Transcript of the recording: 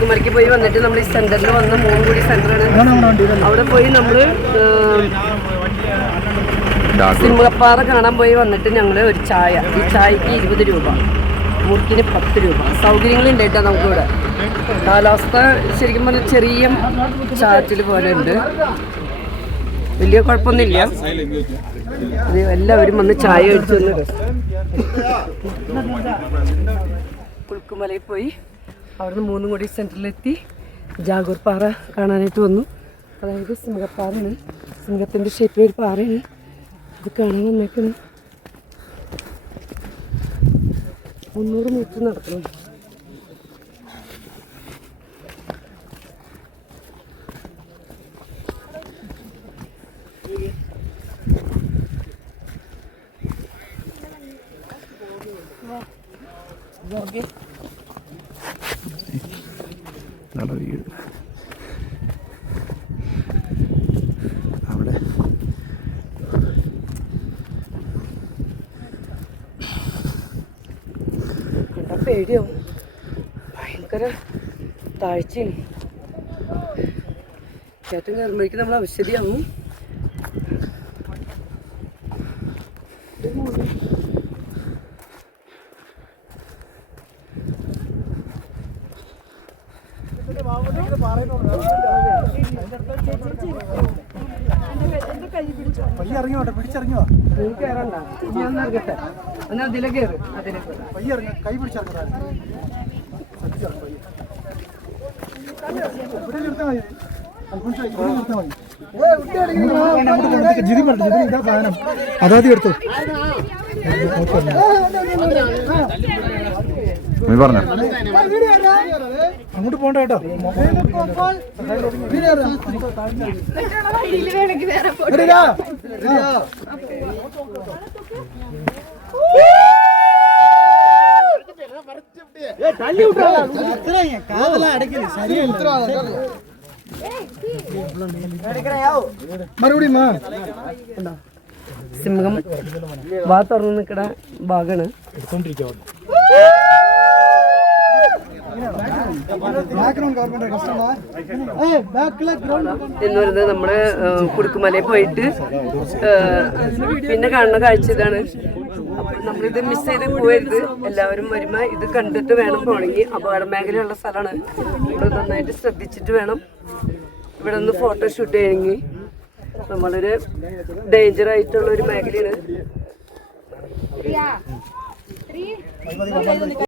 കുടുക്കുമലയ്ക്ക് പോയി വന്നിട്ട് നമ്മൾ ഈ സെന്ററിൽ വന്ന മൂന്നുകൂടി സെന്ററാണ്. അവിടെ പോയി നമ്മൾ സിംഹപ്പാറ കാണാൻ പോയി വന്നിട്ട് ഞങ്ങൾ ഒരു ചായ, ഈ ചായക്ക് 20 രൂപ, മുറുക്കിന് 10 രൂപ. സൗകര്യങ്ങളുണ്ട് കേട്ടോ നമുക്കിവിടെ. കാലാവസ്ഥ ശരിക്കും പറഞ്ഞാൽ ചെറിയ ചാറ്റിൽ പോലെ ഉണ്ട്, വലിയ കുഴപ്പമൊന്നുമില്ല. എല്ലാവരും വന്ന് ചായ കഴിച്ചു വന്ന് കുളുക്കുമലയിൽ പോയി അവിടുന്ന് മൂന്നുകൂടി സെൻറ്ററിലെത്തി ജാഗൂർ പാറ കാണാനായിട്ട് വന്നു. അതായത് സിംഹപ്പാറയാണ്, സിംഹത്തിൻ്റെ ഷേപ്പിലൊരു പാറയാണ്. ഇത് കാണാൻ വന്നേക്കുന്നത് 300 മീറ്റർ നടക്കണം. അവിടെ കണ്ട പേടിയാവും, ഭയങ്കര താഴ്ചയും. കയറ്റം കയറുമ്പോഴേക്കും നമ്മൾ അവശതയാവും. പിടിച്ചിറങ്ങിയോ കയറണ്ട, ഞാൻ ഇറങ്ങട്ടെ, എന്നാൽ അതിലെ കയറ്, അതിലെ കൈ പിടിച്ചിറങ്ങാ അതാദ്യം എടുത്തു പറഞ്ഞോ. അങ്ങോട്ട് പോണ്ട കേട്ടോ. മറുപടി സിംഹം വാ തുറന്ന് നിൽക്കണ ഭാഗമാണ്. എന്ന് പറയുന്നത് നമ്മള് കുടുക്കുമലയിൽ പോയിട്ട് പിന്നെ കാണുന്ന കാഴ്ച ഇതാണ്. അപ്പൊ നമ്മളിത് മിസ് ചെയ്ത് പോകരുത്. എല്ലാവരും വരുമ്പോ ഇത് കണ്ടിട്ട് വേണം പോകണമെങ്കിൽ. അപകട മേഖലയുള്ള സ്ഥലമാണ്, നമ്മൾ നന്നായിട്ട് ശ്രദ്ധിച്ചിട്ട് വേണം ഇവിടെ നിന്ന് ഫോട്ടോ ഷൂട്ട് ചെയ്യണമെങ്കിൽ. വളരെ ഡേഞ്ചർ ആയിട്ടുള്ള ഒരു മേഖലയാണ്.